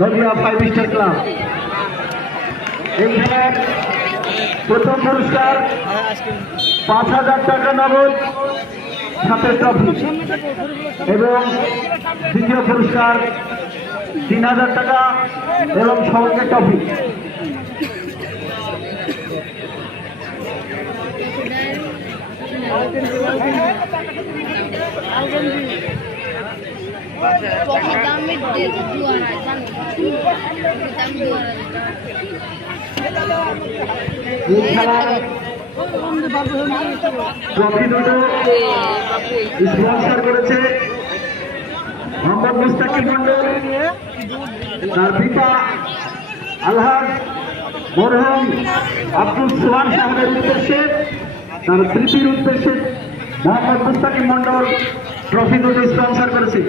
Nadia 5 star club. এইখানে প্রথম পুরস্কার 5,000 টাকা নগদ সাথে ট্রফি এবং দ্বিতীয় পুরস্কার 3,000 টাকা এবং সঙ্গে ট্রফি। ট্রফি দুটো স্পন্সর করেছে মোহাম্মদ মুস্তাকিম মন্ডল, তার পিতা আলহাজ মরহুম আব্দুল সোহান সাহেবের উদ্দেশ্যে, তার স্মৃতির উদ্দেশ্যে মোহাম্মদ মুস্তাকিম মন্ডল ট্রফি দুটো স্পন্সর করেছে।